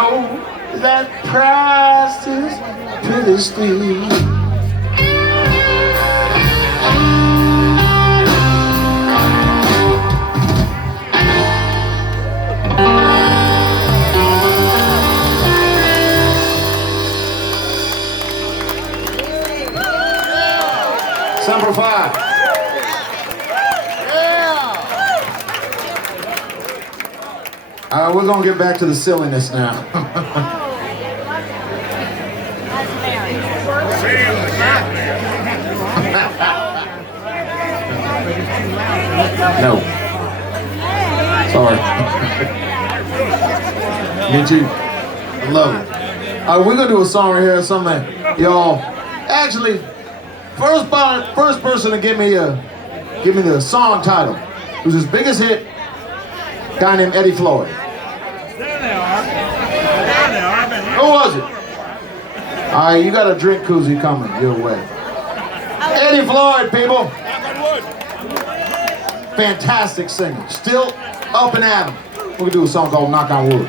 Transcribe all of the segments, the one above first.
know that price is pretty steep. Number 5. We're gonna get back to the silliness now. No. Sorry. Me too. I love it. We're gonna do a song right here. Something y'all actually. First person to give me the song title. It was his biggest hit. Guy named Eddie Floyd. Who was it? All right, you got a drink koozie coming your way. Eddie Floyd, people. Fantastic singer. Still up and at 'em. We're gonna do a song called Knock on Wood.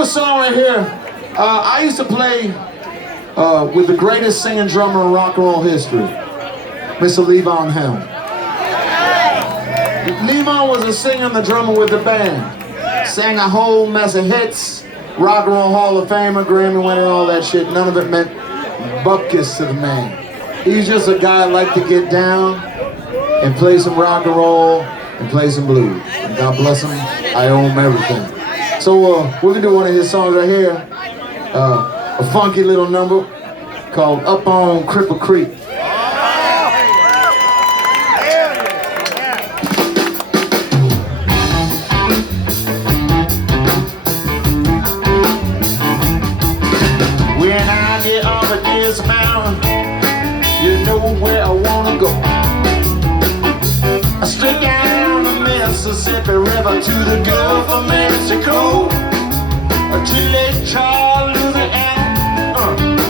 do a song right here. I used to play with the greatest singing drummer in rock and roll history, Mr. Levon Helm. Levon was a singer and the drummer with the band. Sang a whole mess of hits, Rock and Roll Hall of Famer, Grammy winner, all that shit. None of it meant bupkis to the man. He's just a guy that liked to get down and play some rock and roll and play some blues. And God bless him, I owe him everything. So we're gonna do one of his songs right here. A funky little number called Up on Cripple Creek. When I get off of this mountain, you know where I wanna go. Straight down the Mississippi River to the Gulf of Mexico, to Lake Charles, Louisiana.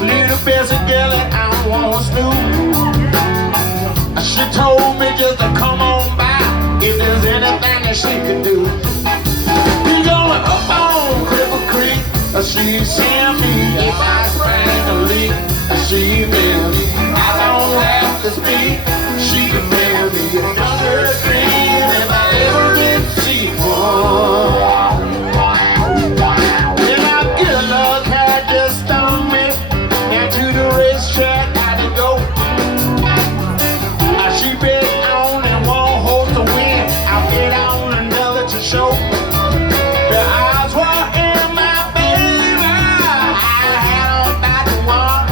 Little busy girl that I once knew. She told me just to come on by if there's anything that she can do. We going up on Cripple Creek. She sent me if I sprang a leak. She meant I don't have to speak. She can bear me under a dream if I ever did see one. Then I good luck had just stung me, and to the racetrack I had to go. She bet on and one horse to win. I'll get on another to show. The odds were in my favor. I had about the one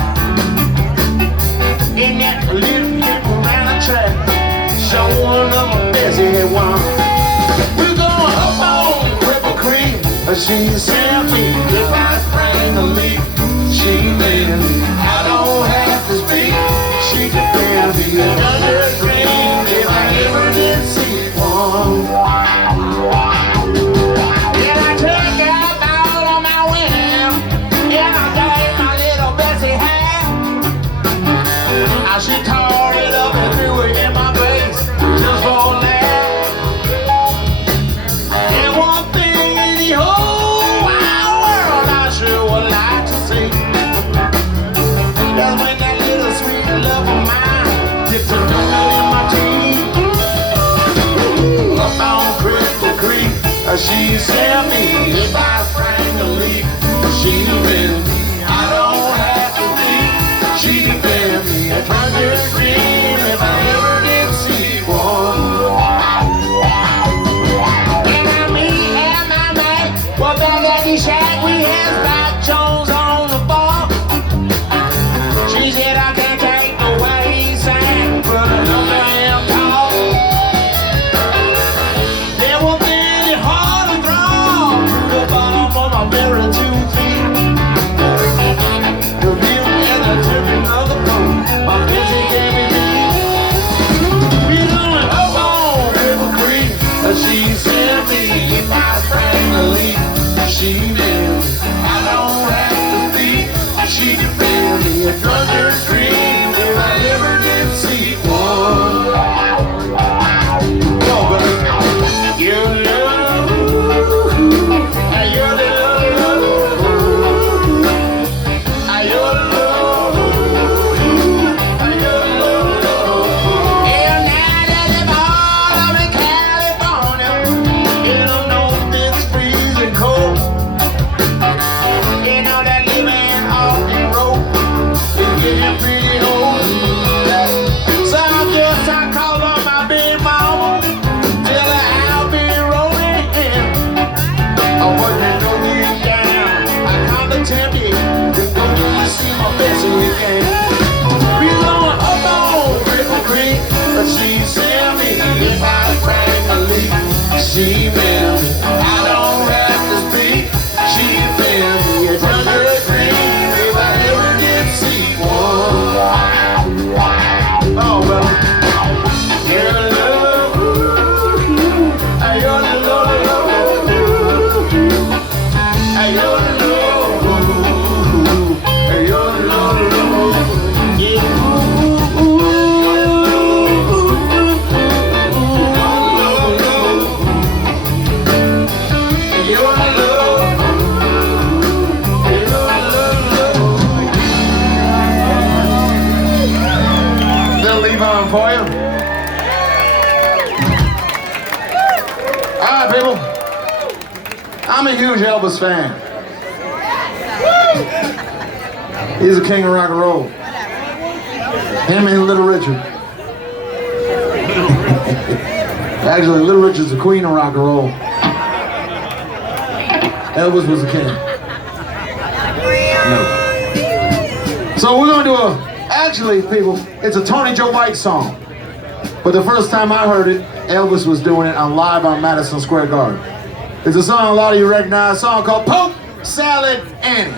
in that little trip around the track, showing up my best hit one. We're going up on Cripple Creek. She sent me if I sprang a leak. She meant I don't have to speak. She can bear me under a dream if I ever did see one. And I took out all of my women, and I gave my little Bessie hat. She tore it up and threw it in my face just for a laugh. And one thing in the whole wide world I sure would like to see, that's when that little sweet love of mine gets a nugget in my teeth. Up on Cripple Creek, she sent me if I sprang a leak. She meant I don't have to think. She defend me a hundred dream if I ever did see one. And I meet at my night, well back at the shack we had Spike Jones on the bar. She said I can't take the way he sang, but I love him talk. There was any hard to draw to the bottom of my very 2 feet. The view and the tipping of the boat, my busy gave me leave. We going up on Cripple Creek. She sent me if I sprang a leak. She knew I don't have to speak. She defended me a drunken dream if I ever did see one. Come on, buddy. You love, you love, your love, your love. And now that I'm all up in California, you don't know it's freezing cold. You know that living off the road is getting pretty old. So I guess I call on my big mama, tell her I'll be rolling in. I'm working on you down. I kinda tempted to go see my best weekend. We going up on Cripple Creek. She sent me if I sprang a leak. She meant I don't have to speak. She defends me a hundred dream if I ever did see one. Oh well, your love, your love, your love, yeah. Your love. a huge Elvis fan. He's a king of rock and roll. Him and Little Richard. Actually, Little Richard's the queen of rock and roll. Elvis was the king. No. So we're gonna do actually, people, it's a Tony Joe White song. But the first time I heard it, Elvis was doing it live on Madison Square Garden. It's a song a lot of you recognize, a song called Poke Salad Annie.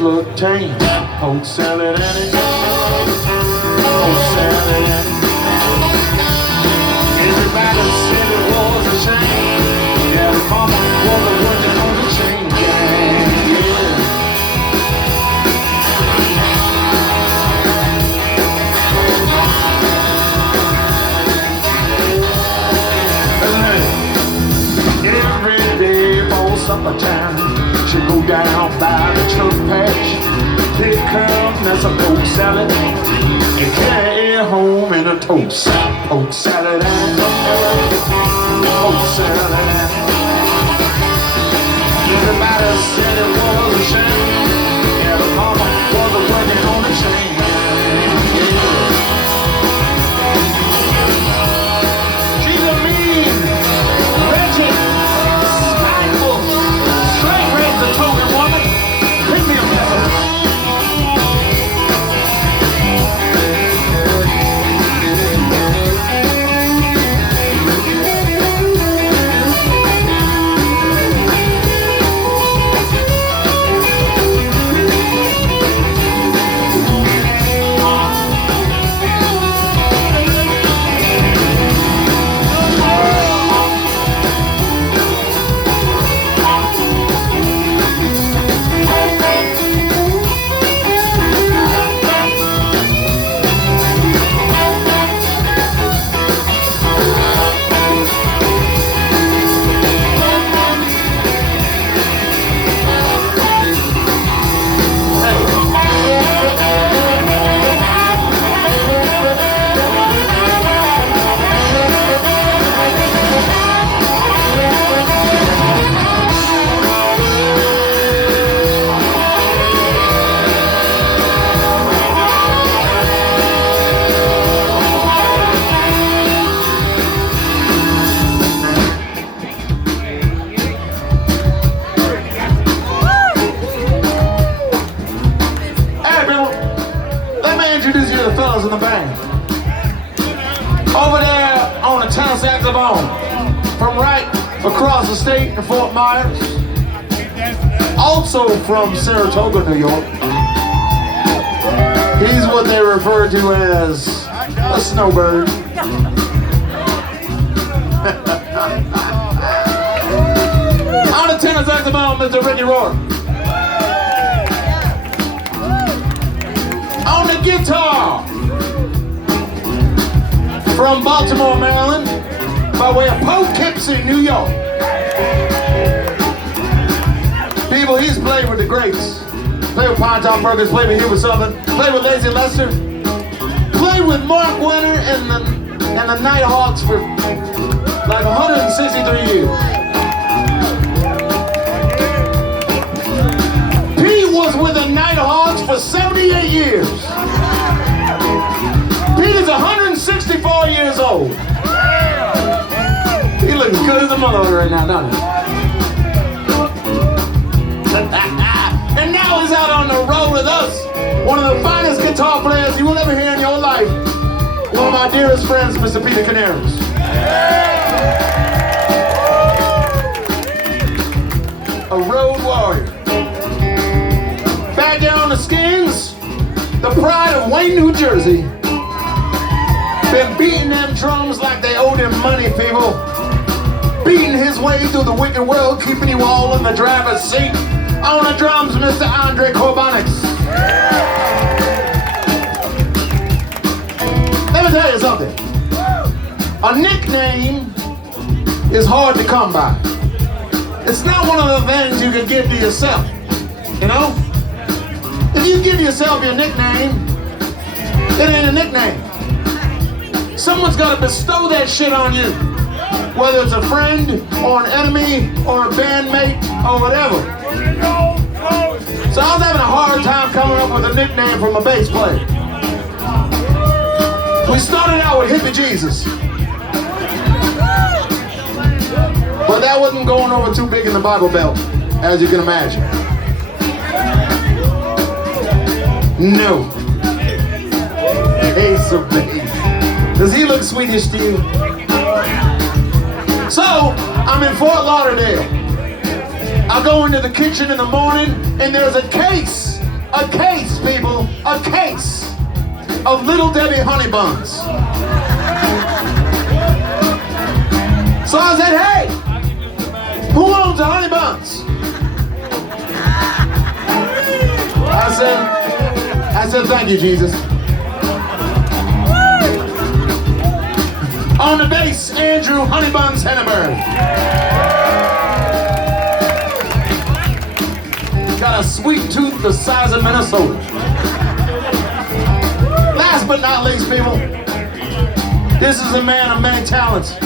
Look tame, poke salad Annie, poke salad Annie. Everybody said it was a shame. Yeah, the mama was working on the chain gang. Yeah. Every day for supper time, she go down by the church patch, pick up that's a poke salad, and carry it home in a toast. Poke salad and poke salad and everybody said it was a shame. Yeah, the mama was working on the chain. She's a mean, wretched, spiteful, straight-raised the token woman. Pick me a pepper. Introduce you to the fellas in the band. Over there on the tenor saxophone, from right across the state in Fort Myers, also from Saratoga, New York. He's what they refer to as a snowbird. On the tenor saxophone, Mr. Ricky Rourke. On the guitar, from Baltimore, Maryland, by way of Poughkeepsie, New York. People, he's played with the greats. Played with Pine Top Burgers, played with Hubert Sutherland, played with Lazy Lester, played with Mark Winter and the Nighthawks for like 163 years. Pete was with the Nighthawks for 78 years. Pete is 164 years old. He looks good as a mother right now, doesn't he? And now he's out on the road with us. One of the finest guitar players you will ever hear in your life. One of my dearest friends, Mr. Peter Canaris. A road warrior. Back there on the Skins, the pride of Wayne, New Jersey. Been beating them drums like they owe them money, people. Beating his way through the wicked world, keeping you all in the driver's seat. On the drums, Mr. Andre Corbonics. Let me tell you something. A nickname is hard to come by. It's not one of the things you can give to yourself, you know? If you give yourself your nickname, it ain't a nickname. Someone's got to bestow that shit on you, whether it's a friend or an enemy or a bandmate or whatever. So I was having a hard time coming up with a nickname for my bass player. We started out with Hippie Jesus, but that wasn't going over too big in the Bible Belt, as you can imagine. No. Ace of Base. Does he look Swedish to you? So, I'm in Fort Lauderdale. I go into the kitchen in the morning, and there's a case, people, a case of Little Debbie honey buns. So I said, hey, who owns the honey buns? I said, thank you, Jesus. On the bass, Andrew Honeybuns Henneberg. Got a sweet tooth the size of Minnesota. Last but not least, people, this is a man of many talents.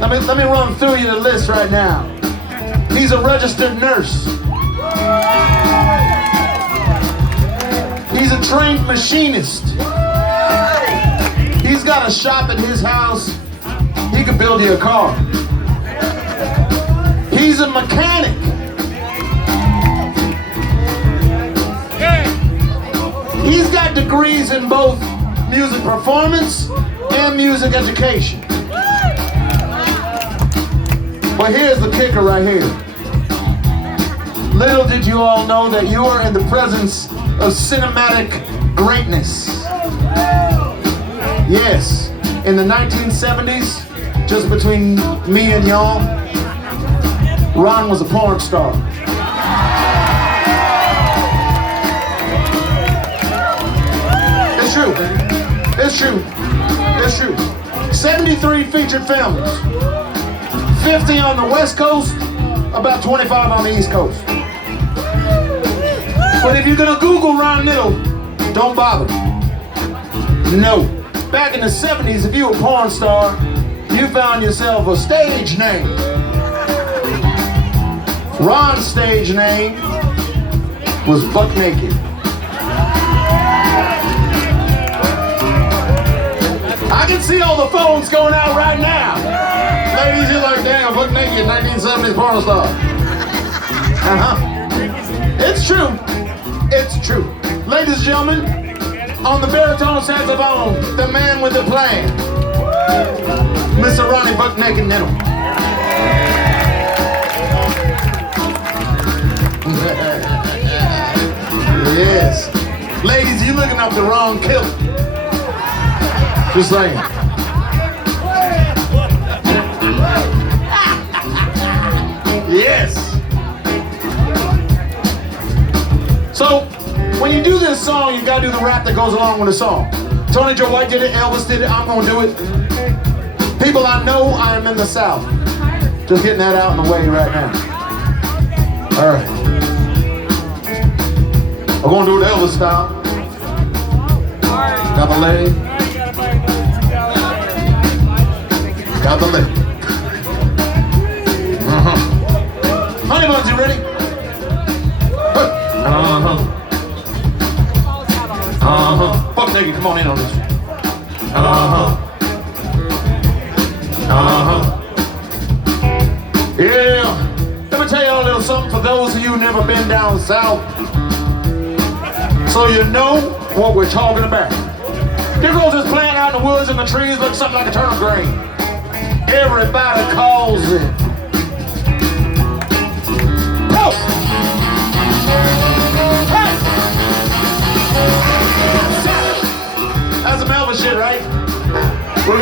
Let me run through you the list right now. He's a registered nurse. He's a trained machinist. He's got a shop at his house. He can build you a car. He's a mechanic. He's got degrees in both music performance and music education. But here's the kicker right here. Little did you all know that you are in the presence of cinematic greatness. Yes, in the 1970s, just between me and y'all, Ron was a porn star. It's true. It's true. It's true. 73 featured films. 50 on the West Coast, about 25 on the East Coast. But if you're gonna Google Ron Little, don't bother. No. Back in the 70s, if you were a porn star, you found yourself a stage name. Ron's stage name was Buck Naked. I can see all the phones going out right now. Ladies, you're like, damn, Buck Naked, 1970s porn star. It's true. It's true. Ladies and gentlemen, on the baritone saxophone, the man with the plan, Mr. Ronnie Buck Naked Nittle. Yes. Ladies, you looking up the wrong kilt. Just saying. Yes. So, when you do this song, you gotta do the rap that goes along with the song. Tony Joe White did it, Elvis did it, I'm gonna do it. People, I know I am in the South. Just getting that out in the way right now. All right. I'm gonna do it Elvis style. Got the leg. Got the leg. Honey buns, you ready? Buck Naked, come on in on this. Yeah. Let me tell y'all a little something for those of you who never been down south, so you know what we're talking about. There goes this plant out in the woods and the trees look something like a turnip green. Everybody calls it. Oh. Hey. That's some Elvis shit, right? We're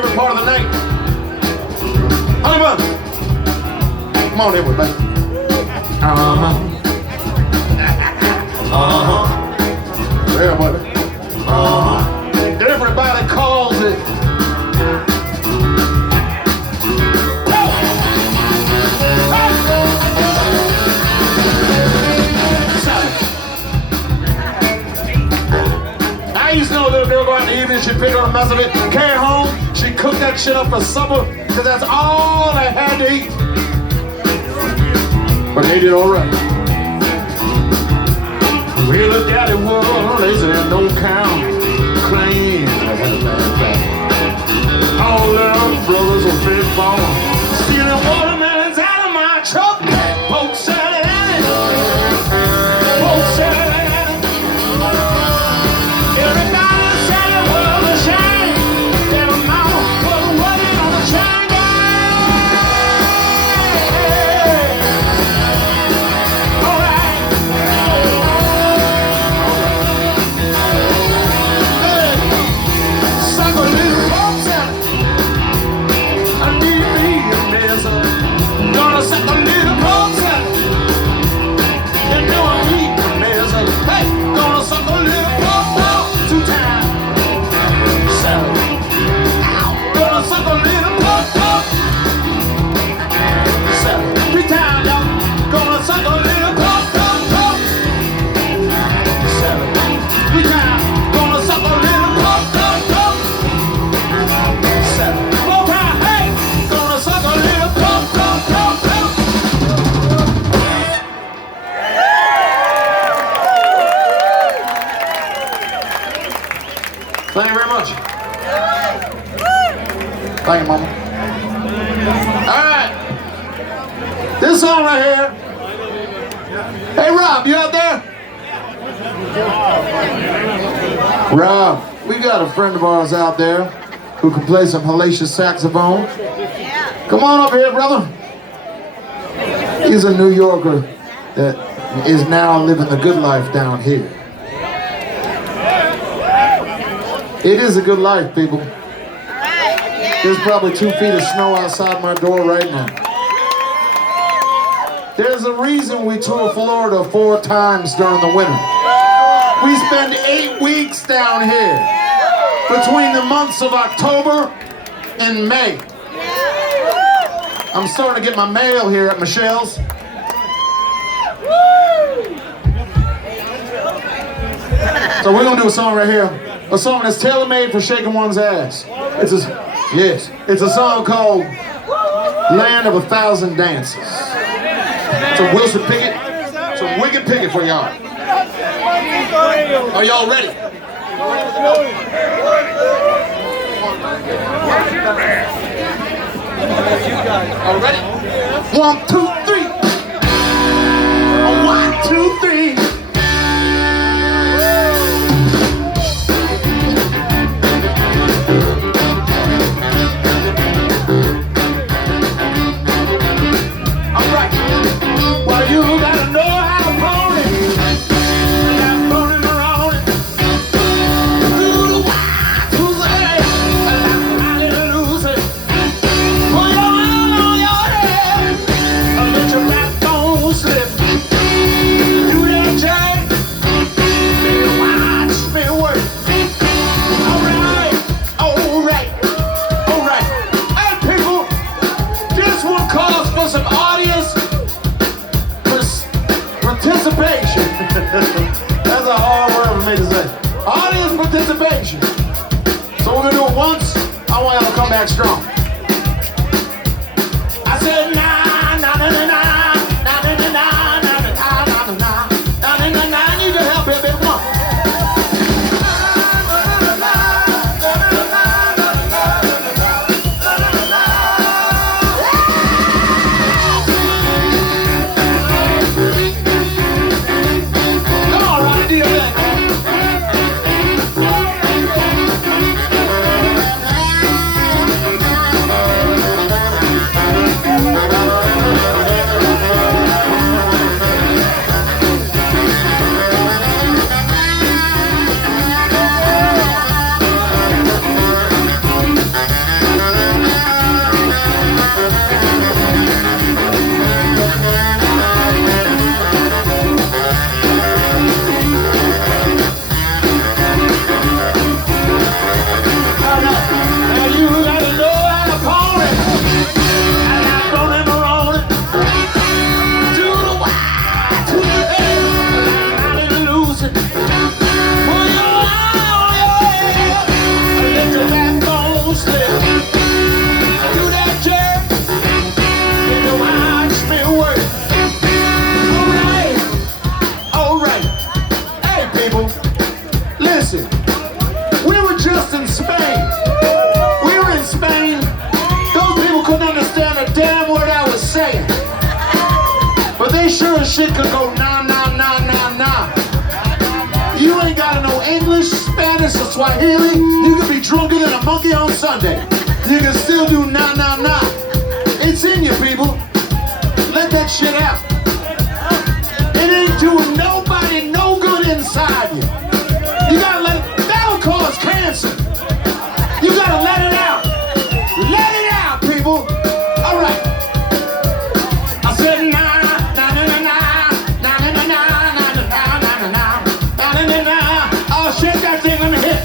favorite part of the night. Honey bun. Come on in with me. Uh-huh. Uh-huh. Yeah, buddy. Uh-huh. Everybody calls it. I used to know a little girl go out in the evening, she'd pick up a mess of it, carry it home, she'd cook that shit up for supper, because that's all they had to eat. But they did all right. Well, the daddy was lazy and no count, claim I had a bad back. All the brothers were fit falling, stealing watermelons out of my truck, poke salad in it, poke salad in it. Everybody said it was a shame that a mama was waiting on the chain. Thank you very much. Thank you, Mama. All right. This song right here. Hey, Rob, you out there? Rob, we got a friend of ours out there who can play some hellacious saxophone. Come on up here, brother. He's a New Yorker that is now living the good life down here. It is a good life, people. There's probably 2 feet of snow outside my door right now. There's a reason we tour Florida 4 times during the winter. We spend 8 weeks down here between the months of October and May. I'm starting to get my mail here at Michelle's. So we're gonna do a song right here. A song that's tailor-made for shaking one's ass. It's a song called Land of 1,000 Dances. It's a Wilson Pickett. It's a wicked picket for y'all. Are y'all ready? Are you ready? 1, 2, 3. 1, 2, 3. You gotta know how to pony. I'm ponying around it. Through the wild, through the air. I didn't lose it. Put your hand on your head. I'll let your backbone slip. Do that, Jay. Baby, watch me work. Alright, alright, alright. Hey, people, this one calls for some audience participation. That's a hard word for me to say. Audience participation. So we're gonna do it once. I want y'all to come back strong. I said nah, nah, nah, nah, nah, nah, nah, nah, nah, nah, nah, nah, nah, nah, nah. I need your help here, baby. Come on. saying. But they sure as shit could go nah, nah, nah, nah, nah. You ain't gotta know English, Spanish, or Swahili. You can be drunker than a monkey on Sunday. You can still do nah, nah, nah. It's in you, people. Let that shit out. It ain't doing nobody no good inside you. You gotta let it, that'll cause cancer. You gotta let it out. Let it out, people. All right. I said nah, nah, nah, nah, nah, nah, nah, nah, nah, nah, nah, nah, nah, nah, nah, nah. Oh, shake that thing on the hip.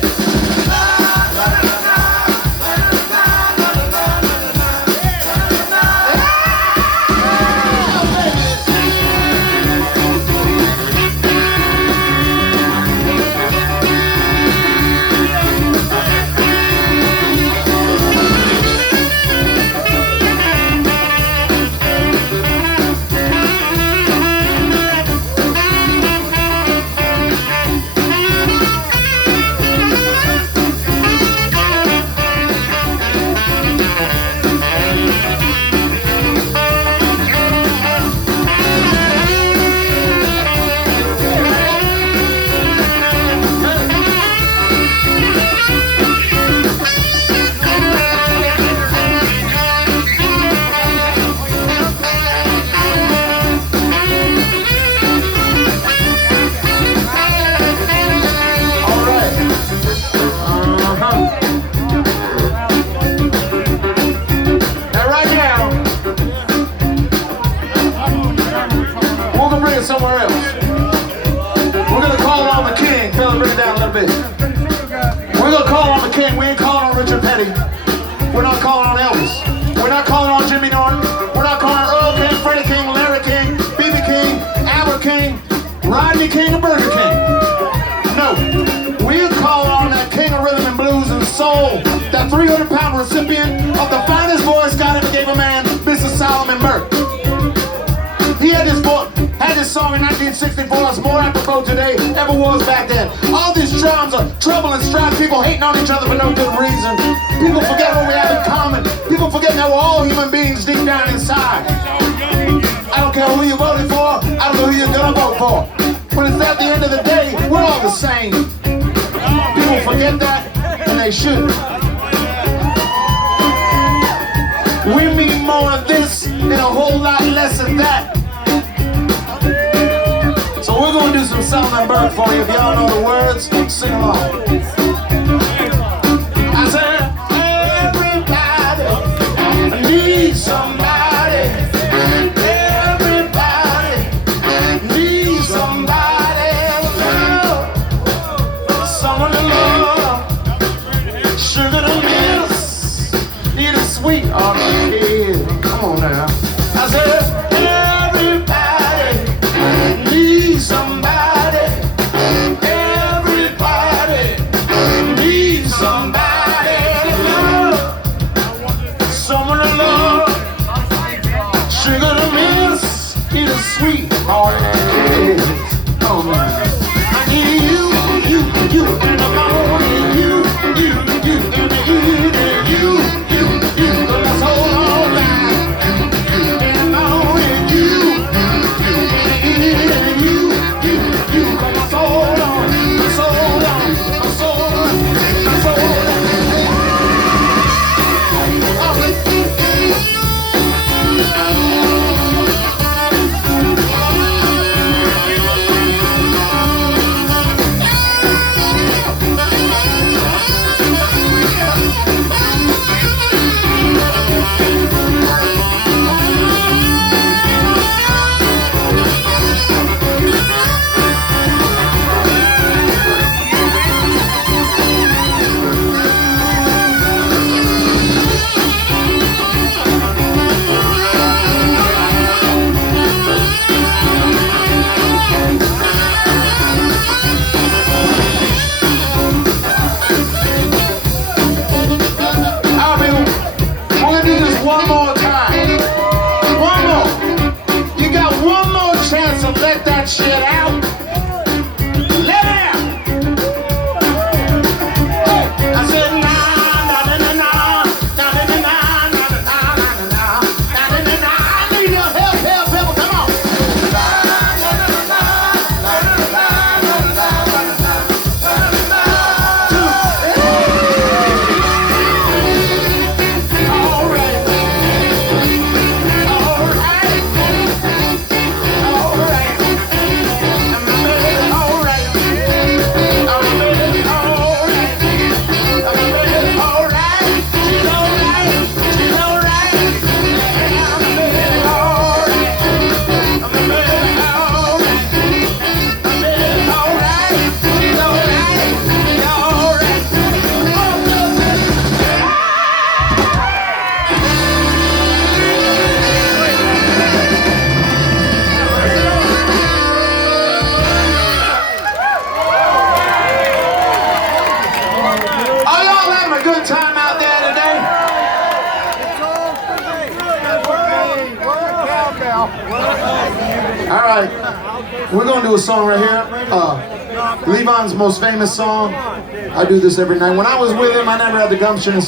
Somewhere else. We're gonna call on the king. Fella, bring it down a little bit. We're gonna call on the king. We ain't calling on Richard Petty. We're not calling on Elvis. We're not calling on Jimmy Norton. We're not calling on Earl King, Freddie King, Larry King, B.B. King, Albert King, Rodney King, and Burger King. No. We're calling on that king of rhythm and blues and soul, that 300-pound recipient of the finest voice God ever gave a man, Mr. Solomon Burke. He had this song in 1964 that's more apropos today than ever was back then. All these drums are trouble and strife, people hating on each other for no good reason. People forget what we have in common. People forget that we're all human beings deep down inside. I don't care who you voted for, I don't know who you're gonna vote for. But it's at the end of the day, we're all the same. People forget that, and they shouldn't. We mean more of this and a whole lot less of that. So we're gonna do some Solomon Burke for you. If y'all know the words, sing along. I said, everybody needs somebody. Everybody needs somebody to love. Someone to love. Sugar to miss. Need a sweet on the kid. Come on now. I said, somebody, everybody needs somebody to love, someone to love, sugar to miss, need a sweetheart. Oh man, I need you in the morning, you in the evening, you, let's hold on now. In the morning, you in the evening, you come on, hold on, hold on, hold on, hold on. One more time. One more. You got one more chance to let that shit out. Let it out. Hey, I said nah, nah, nah, nah, nah, nah, nah, nah, nah, nah, nah, nah, nah, nah, nah, nah, nah, All right, we're gonna do a song right here. Levon's most famous song. I do this every night. When I was with him, I never had the gumption to